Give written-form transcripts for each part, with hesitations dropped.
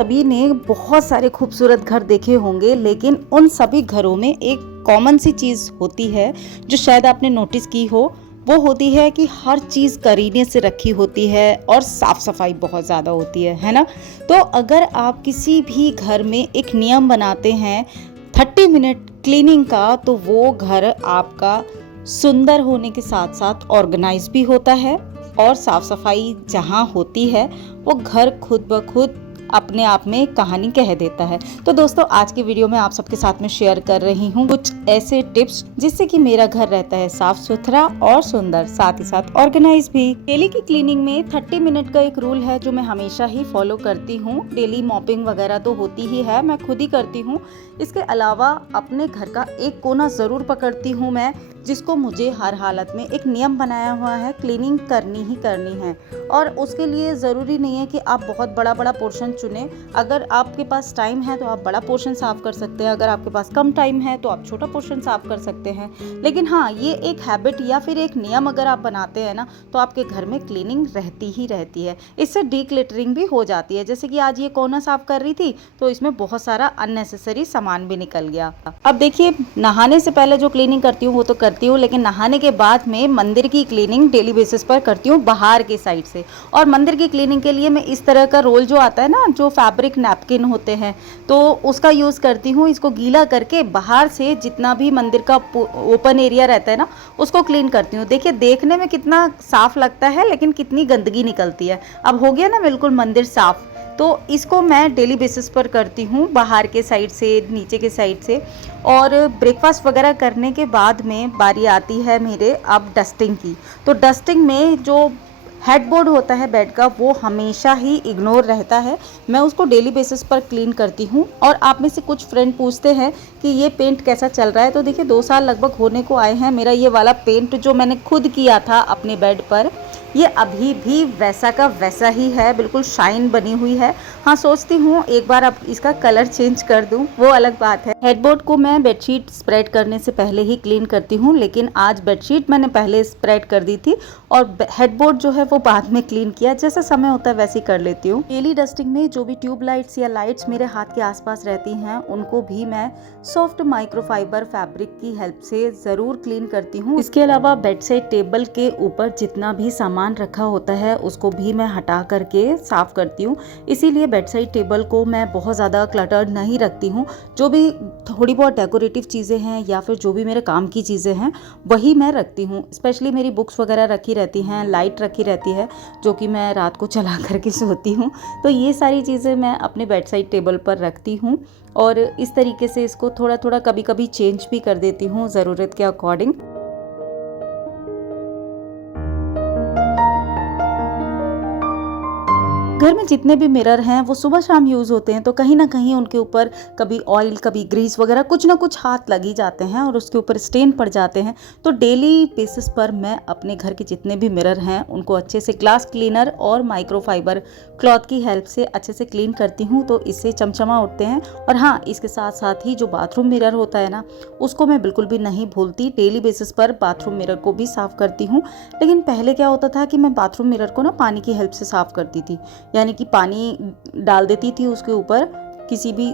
सभी ने बहुत सारे खूबसूरत घर देखे होंगे, लेकिन उन सभी घरों में एक कॉमन सी चीज़ होती है जो शायद आपने नोटिस की हो। वो होती है कि हर चीज़ करीने से रखी होती है और साफ सफाई बहुत ज़्यादा होती है ना। तो अगर आप किसी भी घर में एक नियम बनाते हैं 30 मिनट क्लीनिंग का, तो वो घर आपका सुंदर होने के साथ साथ ऑर्गेनाइज भी होता है और साफ सफाई जहाँ होती है वो घर खुद ब खुद अपने आप में कहानी कह देता है। तो दोस्तों, आज की वीडियो में आप सबके साथ में शेयर कर रही हूँ कुछ ऐसे टिप्स जिससे कि मेरा घर रहता है साफ सुथरा और सुंदर, साथ ही साथ ऑर्गेनाइज भी। डेली की क्लीनिंग में 30 मिनट का एक रूल है जो मैं हमेशा ही फॉलो करती हूँ। डेली मॉपिंग वगैरह तो होती ही है, मैं खुद ही करती हूँ। इसके अलावा अपने घर का एक कोना जरूर पकड़ती हूँ मैं, जिसको मुझे हर हालत में एक नियम बनाया हुआ है, क्लीनिंग करनी ही करनी है। और उसके लिए ज़रूरी नहीं है कि आप बहुत बड़ा बड़ा पोर्शन चुनें। अगर आपके पास टाइम है तो आप बड़ा पोर्शन साफ़ कर सकते हैं, अगर आपके पास कम टाइम है तो आप छोटा पोर्शन साफ़ कर सकते हैं। लेकिन हाँ, ये एक हैबिट या फिर एक नियम अगर आप बनाते हैं ना, तो आपके घर में क्लीनिंग रहती ही रहती है। इससे डीक्लटरिंग भी हो जाती है। जैसे कि आज ये कोना साफ़ कर रही थी तो इसमें बहुत सारा अननेसेसरी सामान भी निकल गया। अब देखिए, नहाने से पहले जो क्लीनिंग करती हूँ वो तो करती हूँ, लेकिन नहाने के बाद में मंदिर की क्लीनिंग डेली बेसिस पर करती हूँ बाहर की साइड से। और मंदिर की क्लीनिंग के लिए मैं इस तरह का रोल जो आता है ना, जो फैब्रिक नैपकिन होते हैं, तो उसका यूज़ करती हूँ। इसको गीला करके बाहर से जितना भी मंदिर का ओपन एरिया रहता है ना, उसको क्लीन करती हूँ। देखिए, देखने में कितना साफ लगता है लेकिन कितनी गंदगी निकलती है। अब हो गया ना बिल्कुल मंदिर साफ। तो इसको मैं डेली बेसिस पर करती हूँ, बाहर के साइड से, नीचे के साइड से। और ब्रेकफास्ट वगैरह करने के बाद में बारी आती है मेरे अब डस्टिंग की। तो डस्टिंग में जो हेडबोर्ड होता है बेड का, वो हमेशा ही इग्नोर रहता है। मैं उसको डेली बेसिस पर क्लीन करती हूँ। और आप में से कुछ फ्रेंड पूछते हैं कि ये पेंट कैसा चल रहा है। तो देखिए, 2 साल लगभग होने को आए हैं। मेरा ये वाला पेंट जो मैंने खुद किया था अपने बेड पर, ये अभी भी वैसा का वैसा ही है, बिल्कुल शाइन बनी हुई है। हाँ, सोचती हूँ एक बार अब इसका कलर चेंज कर दूँ, वो अलग बात है। हेडबोर्ड को मैं बेडशीट स्प्रेड करने से पहले ही क्लीन करती हूँ, लेकिन आज बेडशीट मैंने पहले स्प्रेड कर दी थी और हेडबोर्ड जो है वो बाद में क्लीन किया। जैसा समय होता है वैसे ही कर लेती हूँ। डेली डस्टिंग में जो भी ट्यूब लाइट्स या लाइट्स मेरे हाथ के आसपास रहती हैं, उनको भी मैं सॉफ्ट माइक्रोफाइबर फैब्रिक की हेल्प से जरूर क्लीन करती हूँ। इसके अलावा बेड साइड टेबल के ऊपर जितना भी सामान रखा होता है उसको भी मैं हटा करके साफ करती हूँ। इसीलिए बेड साइड टेबल को मैं बहुत ज़्यादा क्लटर्ड नहीं रखती हूँ। जो भी थोड़ी बहुत डेकोरेटिव चीज़ें हैं या फिर जो भी मेरे काम की चीज़ें हैं वही मैं रखती हूँ। स्पेशली मेरी बुक्स वगैरह रखी रहती हैं, लाइट रखी रहती है जो कि मैं रात को चला करके सोती हूँ। तो ये सारी चीज़ें मैं अपने बेड साइड टेबल पर रखती हूँ और इस तरीके से इसको थोड़ा थोड़ा कभी कभी चेंज भी कर देती हूँ ज़रूरत के अकॉर्डिंग। घर में जितने भी मिरर हैं वो सुबह शाम यूज़ होते हैं, तो कहीं ना कहीं उनके ऊपर कभी ऑयल, कभी ग्रीस वगैरह कुछ ना कुछ हाथ लग ही जाते हैं और उसके ऊपर स्टेन पड़ जाते हैं। तो डेली बेसिस पर मैं अपने घर के जितने भी मिरर हैं उनको अच्छे से ग्लास क्लीनर और माइक्रोफाइबर क्लॉथ की हेल्प से अच्छे से क्लीन करती हूँ, तो इससे चमचमा उठते हैं। और हाँ, इसके साथ साथ ही जो बाथरूम मिरर होता है ना, उसको मैं बिल्कुल भी नहीं भूलती, डेली बेसिस पर बाथरूम मिरर को भी साफ़ करती हूँ। लेकिन पहले क्या होता था कि मैं बाथरूम मिरर को ना पानी की हेल्प से साफ़ करती थी, यानी कि पानी डाल देती थी उसके ऊपर किसी भी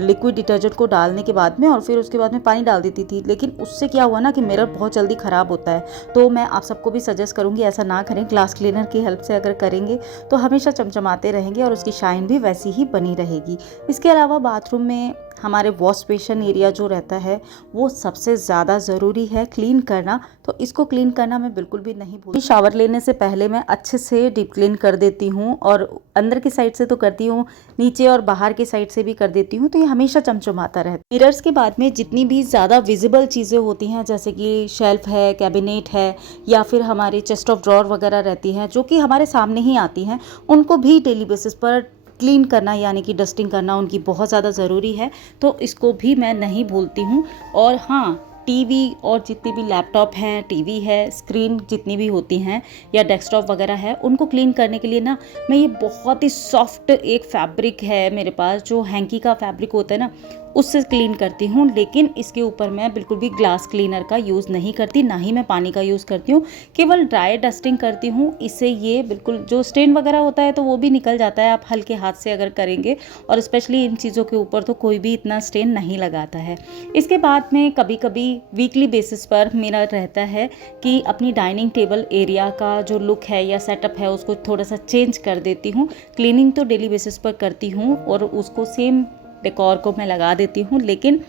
लिक्विड डिटर्जेंट को डालने के बाद में, और फिर उसके बाद में पानी डाल देती थी। लेकिन उससे क्या हुआ ना कि मिरर बहुत जल्दी ख़राब होता है। तो मैं आप सबको भी सजेस्ट करूँगी ऐसा ना करें। ग्लास क्लीनर की हेल्प से अगर करेंगे तो हमेशा चमचमाते रहेंगे और उसकी शाइन भी वैसी ही बनी रहेगी। इसके अलावा बाथरूम में हमारे वॉश बेसिन एरिया जो रहता है वो सबसे ज़्यादा ज़रूरी है क्लीन करना, तो इसको क्लीन करना मैं बिल्कुल भी नहीं भूलती। शावर लेने से पहले मैं अच्छे से डीप क्लीन कर देती हूँ, और अंदर की साइड से तो करती हूँ, नीचे और बाहर की साइड से भी कर देती हूँ, तो ये हमेशा चमचमाता रहता है। मिरर्स के बाद में जितनी भी ज़्यादा विजिबल चीज़ें होती हैं, जैसे कि शेल्फ है, कैबिनेट है, या फिर हमारे चेस्ट ऑफ ड्रॉर वगैरह रहती हैं जो कि हमारे सामने ही आती हैं, उनको भी डेली बेसिस पर क्लीन करना यानी कि डस्टिंग करना उनकी बहुत ज़्यादा ज़रूरी है। तो इसको भी मैं नहीं भूलती हूँ। और हाँ, टीवी और जितनी भी लैपटॉप हैं, टीवी है, स्क्रीन जितनी भी होती हैं या डेस्कटॉप वगैरह है, उनको क्लीन करने के लिए ना मैं ये बहुत ही सॉफ्ट एक फैब्रिक है मेरे पास, जो हैंकी का फैब्रिक होता है ना, उससे क्लीन करती हूँ। लेकिन इसके ऊपर मैं बिल्कुल भी ग्लास क्लीनर का यूज़ नहीं करती, ना ही मैं पानी का यूज़ करती हूँ, केवल ड्राई डस्टिंग करती हूँ। इससे ये बिल्कुल जो स्टेन वगैरह होता है तो वो भी निकल जाता है, आप हल्के हाथ से अगर करेंगे, और स्पेशली इन चीज़ों के ऊपर तो कोई भी इतना स्टेन नहीं लगाता है। इसके बाद में कभी कभी वीकली बेसिस पर मेरा रहता है कि अपनी डाइनिंग टेबल एरिया का जो लुक है या सेटअप है उसको थोड़ा सा चेंज कर देती हूँ। क्लीनिंग तो डेली बेसिस पर करती हूँ और उसको सेम डेकोर को मैं लगा देती हूँ, लेकिन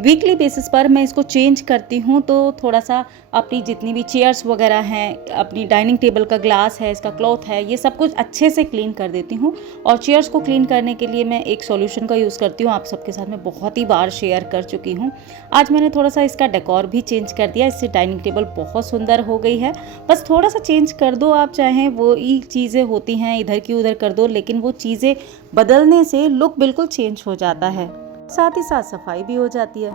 वीकली बेसिस पर मैं इसको चेंज करती हूँ। तो थोड़ा सा अपनी जितनी भी चेयर्स वगैरह हैं, अपनी डाइनिंग टेबल का ग्लास है, इसका क्लॉथ है, ये सब कुछ अच्छे से क्लीन कर देती हूँ। और चेयर्स को क्लीन करने के लिए मैं एक सॉल्यूशन का यूज़ करती हूँ, आप सबके साथ में बहुत ही बार शेयर कर चुकी हूँ। आज मैंने थोड़ा सा इसका डेकोर भी चेंज कर दिया, इससे डाइनिंग टेबल बहुत सुंदर हो गई है। बस थोड़ा सा चेंज कर दो आप, चाहें वो ही चीज़ें होती हैं इधर की उधर कर दो, लेकिन वो चीज़ें बदलने से लुक बिल्कुल चेंज हो जाता है, साथ ही साथ सफाई भी हो जाती है।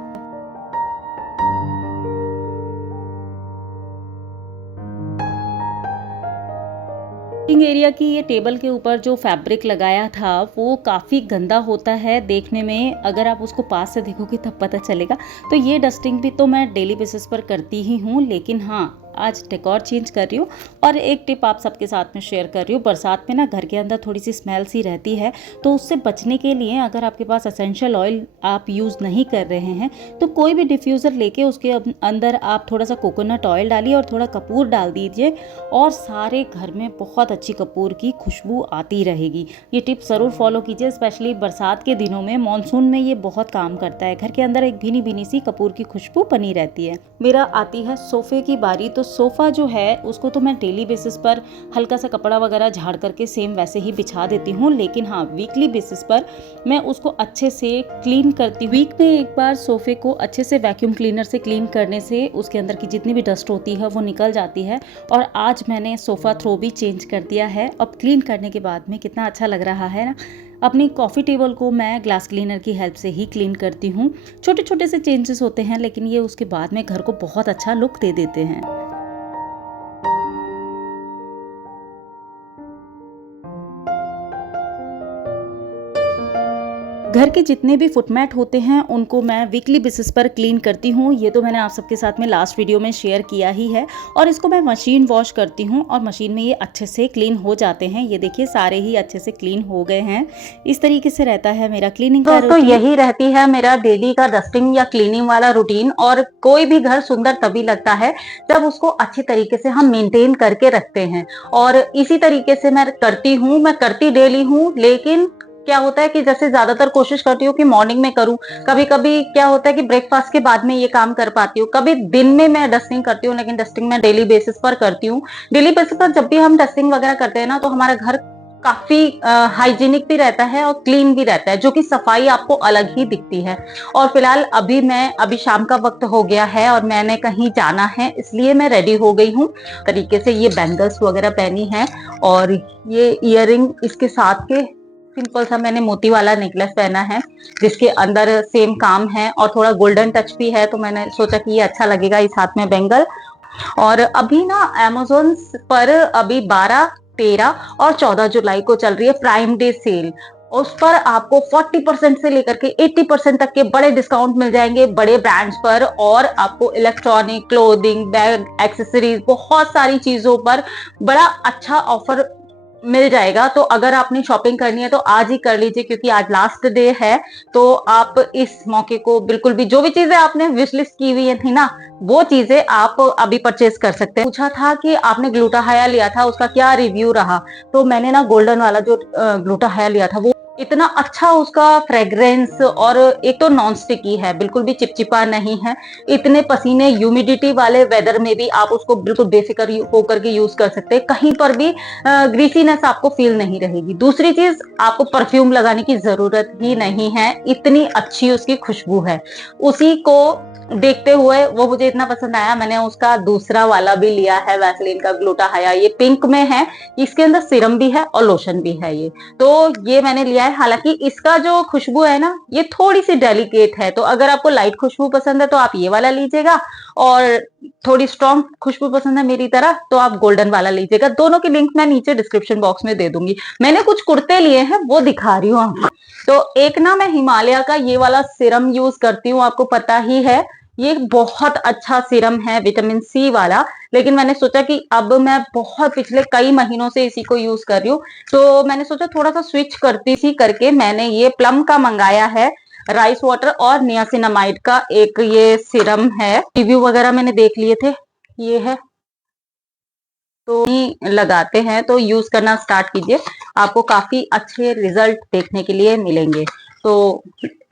एरिया की ये टेबल के ऊपर जो फैब्रिक लगाया था वो काफ़ी गंदा होता है देखने में, अगर आप उसको पास से देखोगे तब पता चलेगा। तो ये डस्टिंग भी तो मैं डेली बेसिस पर करती ही हूँ, लेकिन हाँ आज डेकोर चेंज कर रही हूँ। और एक टिप आप सबके साथ में शेयर कर रही हूँ, बरसात में ना घर के अंदर थोड़ी सी स्मेल सी रहती है, तो उससे बचने के लिए अगर आपके पास एसेंशियल ऑयल आप यूज़ नहीं कर रहे हैं तो कोई भी डिफ्यूज़र लेके उसके अंदर आप थोड़ा सा कोकोनट ऑयल डालिए और थोड़ा कपूर डाल दीजिए, और सारे घर में बहुत अच्छी कपूर की खुशबू आती रहेगी। ये टिप ज़रूर फॉलो कीजिए, स्पेशली बरसात के दिनों में, मानसून में ये बहुत काम करता है। घर के अंदर एक भीनी भीनी सी कपूर की खुशबू बनी रहती है। मेरा आती है सोफ़े की बारी, तो सोफ़ा जो है उसको तो मैं डेली बेसिस पर हल्का सा कपड़ा वगैरह झाड़ करके सेम वैसे ही बिछा देती हूँ, लेकिन हाँ वीकली बेसिस पर मैं उसको अच्छे से क्लीन करती हूँ। वीक में एक बार सोफ़े को अच्छे से वैक्यूम क्लीनर से क्लीन करने से उसके अंदर की जितनी भी डस्ट होती है वो निकल जाती है। और आज मैंने सोफ़ा थ्रो भी चेंज कर दिया है। अब क्लीन करने के बाद में कितना अच्छा लग रहा है ना। अपनी कॉफ़ी टेबल को मैं ग्लास क्लीनर की हेल्प से ही क्लीन करती हूँ। छोटे छोटे से चेंजेस होते हैं, लेकिन ये उसके बाद में घर को बहुत अच्छा लुक दे देते हैं। घर के जितने भी फुटमैट होते हैं उनको मैं वीकली बेसिस पर क्लीन करती हूँ। ये तो मैंने आप सबके साथ में लास्ट वीडियो में शेयर किया ही है। और इसको मैं मशीन वॉश करती हूँ और मशीन में ये अच्छे से क्लीन हो जाते हैं। ये देखिए सारे ही अच्छे से क्लीन हो गए हैं। इस तरीके से रहता है मेरा क्लीनिंग का रूटीन। तो यही रहती है मेरा डेली का डस्टिंग या क्लीनिंग वाला रूटीन। और कोई भी घर सुंदर तभी लगता है जब उसको अच्छी तरीके से हम मेंटेन करके रखते हैं, और इसी तरीके से मैं करती हूँ। मैं करती डेली हूँ, लेकिन क्या होता है कि जैसे ज्यादातर कोशिश करती हूँ कि मॉर्निंग में करूँ। कभी कभी क्या होता है कि ब्रेकफास्ट के बाद में ये काम कर पाती हूँ। कभी दिन में मैं डस्टिंग करती हूँ, लेकिन डस्टिंग मैं डेली बेसिस पर करती हूँ। डेली बेसिस पर जब भी हम डस्टिंग वगैरह करते हैं ना, तो हमारा घर काफी हाइजीनिक भी रहता है और क्लीन भी रहता है, जो कि सफाई आपको अलग ही दिखती है। और फिलहाल अभी शाम का वक्त हो गया है और मैंने कहीं जाना है, इसलिए मैं रेडी हो गई हूँ। तरीके से ये बैंगल्स वगैरह पहनी है और ये इयररिंग इसके साथ के सिंपल सा मैंने मोती वाला नेकलेस पहना है, जिसके अंदर सेम काम है और थोड़ा गोल्डन टच भी है, तो मैंने सोचा कि ये अच्छा लगेगा इस हाथ में बेंगल। और अभी ना अमेज़न पर अभी 12, 13 और 14 जुलाई को चल रही है प्राइम डे सेल। उस पर आपको 40% से लेकर के 80% तक के बड़े डिस्काउंट मिल जाएंगे बड़े ब्रांड्स पर। और आपको इलेक्ट्रॉनिक, क्लोथिंग, बैग, एक्सेसरीज, बहुत सारी चीजों पर बड़ा अच्छा ऑफर मिल जाएगा। तो अगर आपने शॉपिंग करनी है तो आज ही कर लीजिए, क्योंकि आज लास्ट डे है। तो आप इस मौके को बिल्कुल भी, जो भी चीजें आपने विश लिस्ट की हुई थी ना, वो चीजें आप अभी परचेज कर सकते हैं। पूछा था कि आपने ग्लूटाहाया लिया था, उसका क्या रिव्यू रहा। तो मैंने ना गोल्डन वाला जो ग्लूटाहाया लिया था, वो इतना अच्छा उसका फ्रेग्रेंस, और एक तो नॉन स्टिकी है, बिल्कुल भी चिपचिपा नहीं है। इतने पसीने ह्यूमिडिटी वाले वेदर में भी आप उसको बिल्कुल बेफिक्र होकर के यूज कर सकते हैं। कहीं पर भी ग्रीसीनेस आपको फील नहीं रहेगी। दूसरी चीज, आपको परफ्यूम लगाने की जरूरत ही नहीं है, इतनी अच्छी उसकी खुशबू है। उसी को देखते हुए वो मुझे इतना पसंद आया, मैंने उसका दूसरा वाला भी लिया है, वैसलीन का ग्लूटाहाया। ये पिंक में है, इसके अंदर सीरम भी है और लोशन भी है। ये तो ये मैंने लिया है। है। हालांकि इसका जो खुशबू है ना, ये थोड़ी सी डेलिकेट है, तो अगर आपको लाइट खुशबू पसंद है तो आप ये वाला लीजिएगा, और थोड़ी स्ट्रॉन्ग खुशबू पसंद है मेरी तरह तो आप गोल्डन वाला लीजिएगा। दोनों की लिंक मैं नीचे डिस्क्रिप्शन बॉक्स में दे दूंगी। मैंने कुछ कुर्ते लिए हैं, वो दिखा रही हूँ आपको। तो एक ना मैं हिमालय का ये वाला सीरम यूज करती हूँ, आपको पता ही है ये बहुत अच्छा सीरम है, विटामिन सी वाला। लेकिन मैंने सोचा कि अब मैं बहुत पिछले कई महीनों से इसी को यूज कर रही हूँ, तो मैंने सोचा थोड़ा सा स्विच करती सी करके मैंने ये प्लम का मंगाया है, राइस वाटर और नियासिनामाइड का एक ये सीरम है। रिव्यू वगैरह मैंने देख लिए थे, ये है, तो लगाते हैं तो यूज करना स्टार्ट कीजिए, आपको काफी अच्छे रिजल्ट देखने के लिए मिलेंगे। तो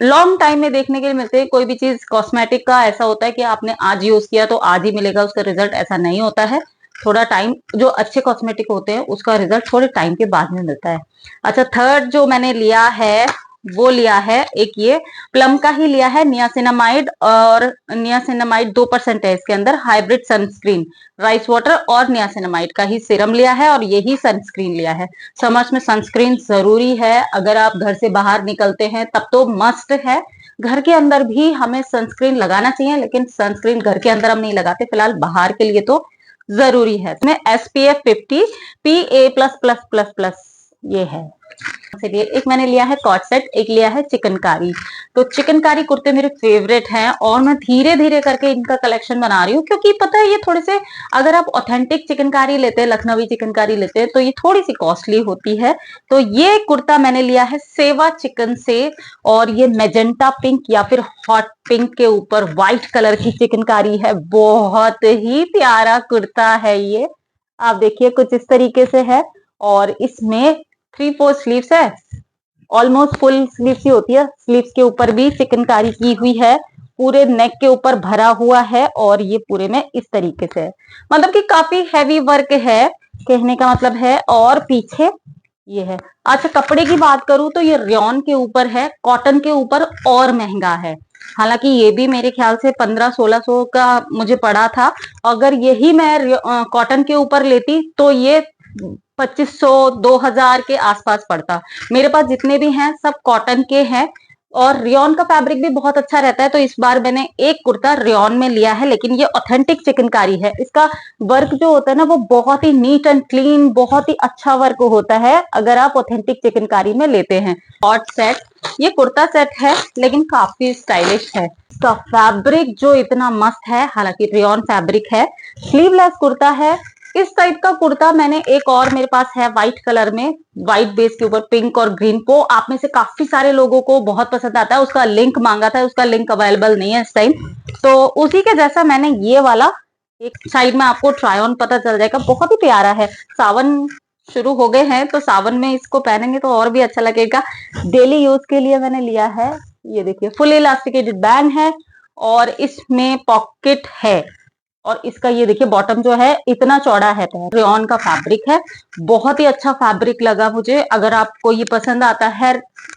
लॉन्ग टाइम में देखने के लिए मिलते हैं। कोई भी चीज कॉस्मेटिक का ऐसा होता है कि आपने आज यूज किया तो आज ही मिलेगा उसका रिजल्ट, ऐसा नहीं होता है। थोड़ा टाइम, जो अच्छे कॉस्मेटिक होते हैं उसका रिजल्ट थोड़े टाइम के बाद में मिलता है। अच्छा, थर्ड जो मैंने लिया है वो लिया है, एक ये प्लम का ही लिया है, नियासिनामाइड, और नियासिनामाइड 2% है इसके अंदर, हाइब्रिड सनस्क्रीन, राइस वाटर और नियासिनामाइड का ही सीरम लिया है, और यही सनस्क्रीन लिया है। समर्स में सनस्क्रीन जरूरी है, अगर आप घर से बाहर निकलते हैं तब तो मस्ट है। घर के अंदर भी हमें सनस्क्रीन लगाना चाहिए, लेकिन सनस्क्रीन घर के अंदर हम नहीं लगाते, फिलहाल बाहर के लिए तो जरूरी है। इसमें SPF 50 PA++++ ये है। चलिए, एक मैंने लिया है कॉट सेट, एक लिया है चिकनकारी। तो चिकनकारी कुर्ते मेरे फेवरेट हैं, और मैं धीरे धीरे करके इनका कलेक्शन बना रही हूँ, क्योंकि पता है ये थोड़े से, अगर आप ऑथेंटिक चिकनकारी लेते हैं, लखनवी चिकनकारी लेते हैं, तो ये थोड़ी सी कॉस्टली होती है। तो ये कुर्ता मैंने लिया है सेवा चिकन से, और ये मेजेंटा पिंक या फिर हॉट पिंक के ऊपर व्हाइट कलर की चिकनकारी है। बहुत ही प्यारा कुर्ता है ये, आप देखिए कुछ इस तरीके से है, और इसमें 3/4 स्लीव्स है, ऑलमोस्ट फुल स्लीव्स ही होती है। स्लीव्स के ऊपर भी चिकनकारी की हुई है, पूरे नेक के ऊपर भरा हुआ है, और ये पूरे में इस तरीके से है, मतलब कि काफी हैवी वर्क है, कहने का मतलब है। और पीछे ये है। अच्छा, कपड़े की बात करूं तो ये रेयॉन के ऊपर है, कॉटन के ऊपर और महंगा है। हालांकि ये भी मेरे ख्याल से 1500-1600 का मुझे पड़ा था। अगर यही मैं कॉटन के ऊपर लेती तो ये 2500-2000 के आसपास पड़ता। मेरे पास जितने भी हैं सब कॉटन के हैं, और रेयॉन का फैब्रिक भी बहुत अच्छा रहता है। तो इस बार मैंने एक कुर्ता रेयॉन में लिया है, लेकिन ये ऑथेंटिक चिकनकारी है। इसका वर्क जो होता है ना, वो बहुत ही नीट एंड क्लीन, बहुत ही अच्छा वर्क होता है अगर आप ऑथेंटिक चिकनकारी में लेते हैं। कॉट सेट, ये कुर्ता सेट है लेकिन काफी स्टाइलिश है। इसका फैब्रिक जो इतना मस्त है, हालांकि रेयॉन फैब्रिक है, स्लीवलेस कुर्ता है। इस टाइप का कुर्ता मैंने एक और मेरे पास है व्हाइट कलर में, व्हाइट बेस के ऊपर पिंक और ग्रीन, को आप में से काफी सारे लोगों को बहुत पसंद आता है। उसका लिंक मांगा था, उसका लिंक अवेलेबल नहीं है इस टाइम, तो उसी के जैसा मैंने ये वाला, एक साइड में आपको ट्राई ऑन पता चल जाएगा, बहुत ही प्यारा है। सावन शुरू हो गए हैं, तो सावन में इसको पहनेंगे तो और भी अच्छा लगेगा। डेली यूज के लिए मैंने लिया है। ये देखिए, फुल इलास्टिकेटेड बैंड है, और इसमें पॉकेट है, और इसका ये देखिए बॉटम जो है इतना चौड़ा है। रेयॉन का फैब्रिक है, बहुत ही अच्छा फैब्रिक लगा मुझे। अगर आपको ये पसंद आता है,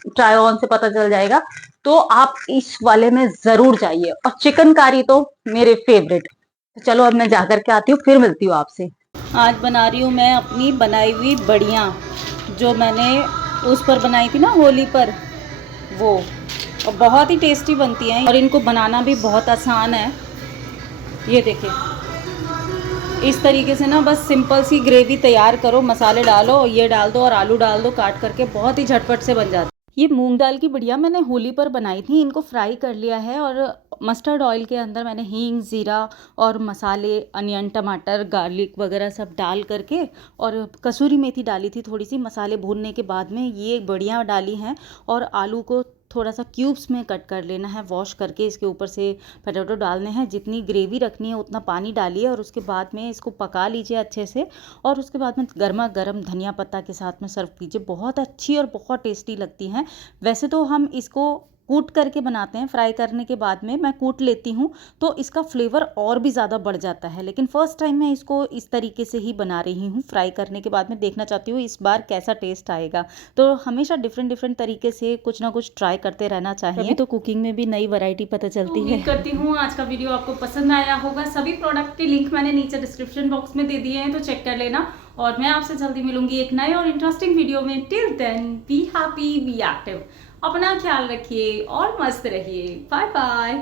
ट्राई ऑन से पता चल जाएगा, तो आप इस वाले में जरूर जाइए। और चिकनकारी तो मेरे फेवरेट। तो चलो अब मैं जाकर के आती हूँ, फिर मिलती हूँ आपसे। आज बना रही हूँ मैं अपनी बनाई हुई बड़ियाँ, जो मैंने उस पर बनाई थी ना होली पर, वो, और बहुत ही टेस्टी बनती हैं, और इनको बनाना भी बहुत आसान है। ये देखिए, इस तरीके से ना बस सिंपल सी ग्रेवी तैयार करो, मसाले डालो, ये डाल दो और आलू डाल दो काट करके, बहुत ही झटपट से बन जाती है। ये मूंग दाल की बढ़िया मैंने होली पर बनाई थी। इनको फ्राई कर लिया है, और मस्टर्ड ऑयल के अंदर मैंने हींग, ज़ीरा और मसाले, अनियन, टमाटर, गार्लिक वगैरह सब डाल करके, और कसूरी मेथी डाली थी थोड़ी सी। मसाले भूनने के बाद में ये बढ़िया डाली हैं, और आलू को थोड़ा सा क्यूब्स में कट कर लेना है, वॉश करके इसके ऊपर से पोटैटो डालने हैं। जितनी ग्रेवी रखनी है उतना पानी डालिए, और उसके बाद में इसको पका लीजिए अच्छे से, और उसके बाद में गर्मा गर्म धनिया पत्ता के साथ में सर्व कीजिए। बहुत अच्छी और बहुत टेस्टी लगती हैं। वैसे तो हम इसको कूट करके बनाते हैं, फ्राई करने के बाद में मैं कूट लेती हूँ, तो इसका फ्लेवर और भी ज़्यादा बढ़ जाता है। लेकिन फ़र्स्ट टाइम मैं इसको इस तरीके से ही बना रही हूँ, फ्राई करने के बाद में देखना चाहती हूँ इस बार कैसा टेस्ट आएगा। तो हमेशा डिफरेंट तरीके से कुछ ना कुछ ट्राई करते रहना चाहिए, अभी तो कुकिंग में भी नई वैरायटी पता चलती है। उम्मीद करती हूँ आज का वीडियो आपको पसंद आया होगा। सभी प्रोडक्ट की लिंक मैंने नीचे डिस्क्रिप्शन बॉक्स में दे दिए हैं, तो चेक कर लेना। और मैं आपसे जल्दी मिलूंगी एक नए और इंटरेस्टिंग वीडियो में। Till then be happy, be active, अपना ख्याल रखिए और मस्त रहिए। Bye bye.